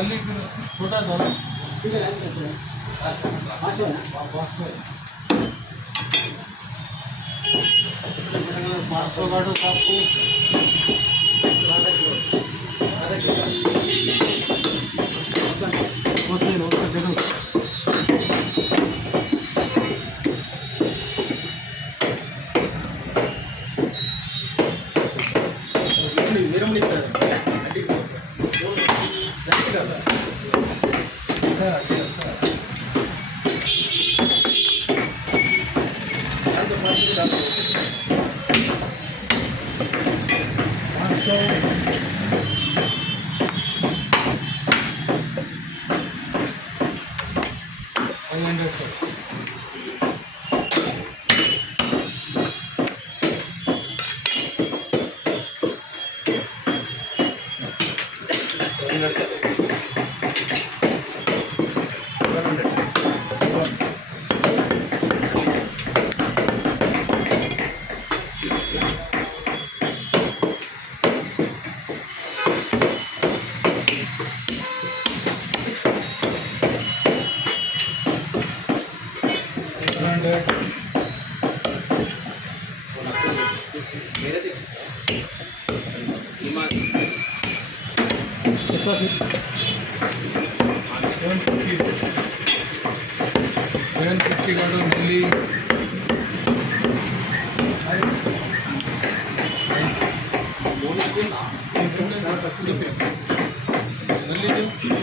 नली छोटा था ना, ठीक है पाँच सौ काटो आपको आधा किलो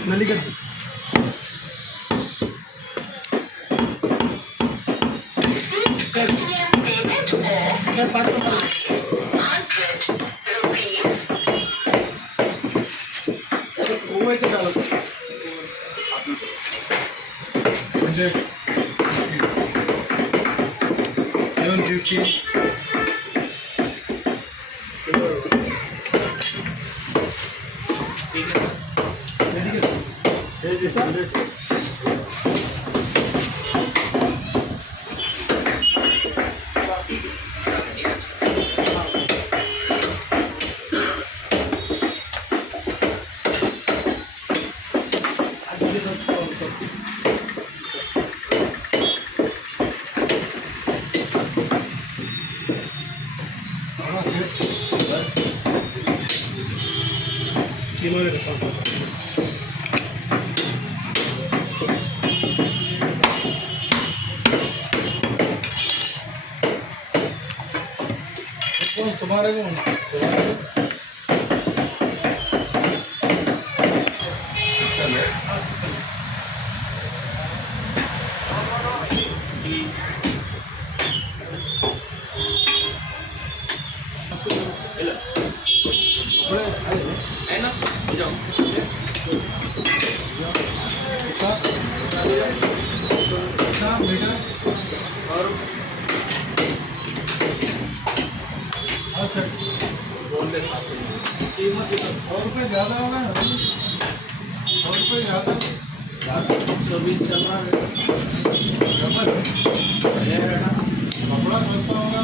नली कर सर 500 वो इसे डालो मुझे 750 तुम्हारे को बोनलेस कीमत 100 रुपये ज़्यादा होगा, 100 रुपये ज़्यादा 120 चल रहा है। कपड़ा सस्ता होगा,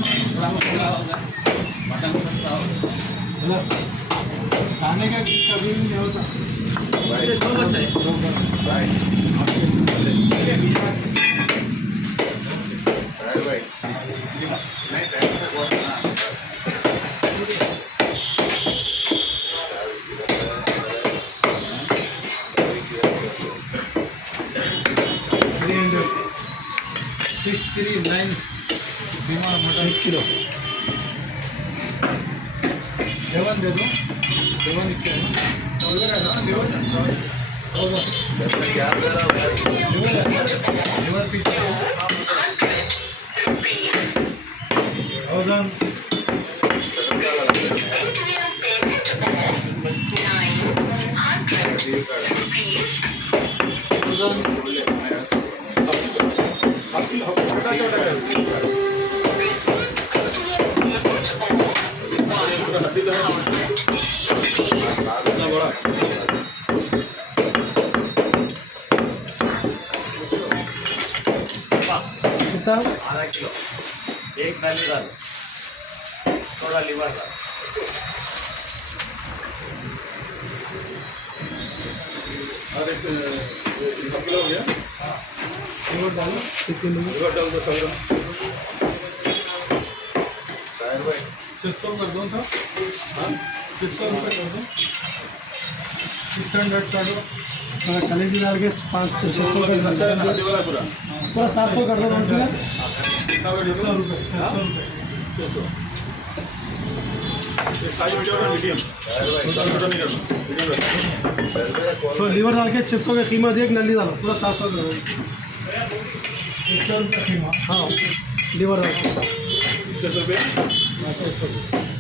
मटन सस्ता होगा, खाने का कभी भी नहीं होता। दो बस है मटन किलो 7 दे दो, 7 क्या है लिवर पीस आधा किलो एक थाली डाल, थोड़ा लिवर डाल। और एक किलो हो गया लिवर डालो चिकन लिवर डाल दो 100 ग्राम टायर भाई 600 कर दो था हाँ 600 रुपये कर दो 600 कर दो थोड़ा कलेजी डाल के 500-600 का अच्छा है ना वाला पूरा पूरा 700 कर दो कौन सी 600 रुपये 600 साइज वीडियो का मीडियम तो लीवर डाल के 600 का कीमा दे एक नली डालो पूरा 700 कर दो 600 रुपये कीमा हाँ लीवर डाल के 600 रुपये 600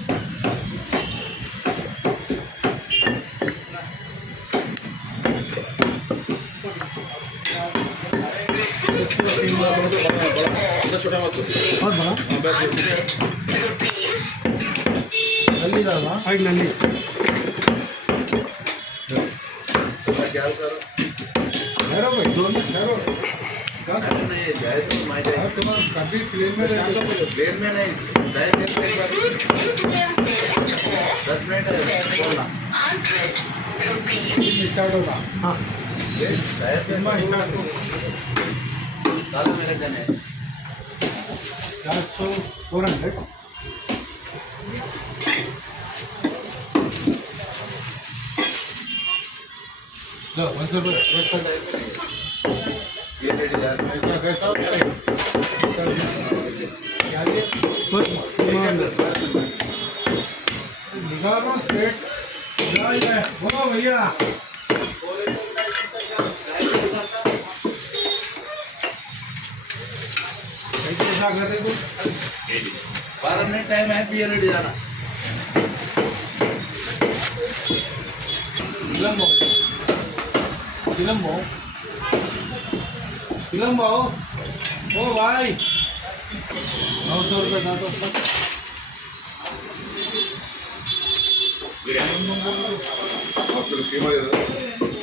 छोटा मत और बड़ा नली डालना एक नली क्या करो ठहरो भाई 2 मिनट ठहरो नहीं जाए तो मैं जाए तुम्हारा काफी प्लेन में प्लेन में नहीं डायरेक्ट 10 मिनट बोलना स्टार्ट होगा हाँ मेरे जने 400 400 लो 100 रुपये ये रेडी यार कैसा कैसा क्या ये निकाल रहा हूँ स्ट्रेट बोलो भैया कैसा कर रहे हो 12 मिनट टाइम है पी रेडी जाना फिल्म भाव ओ भाई 900 रुपये था तो बिरयानी कीमा दे दो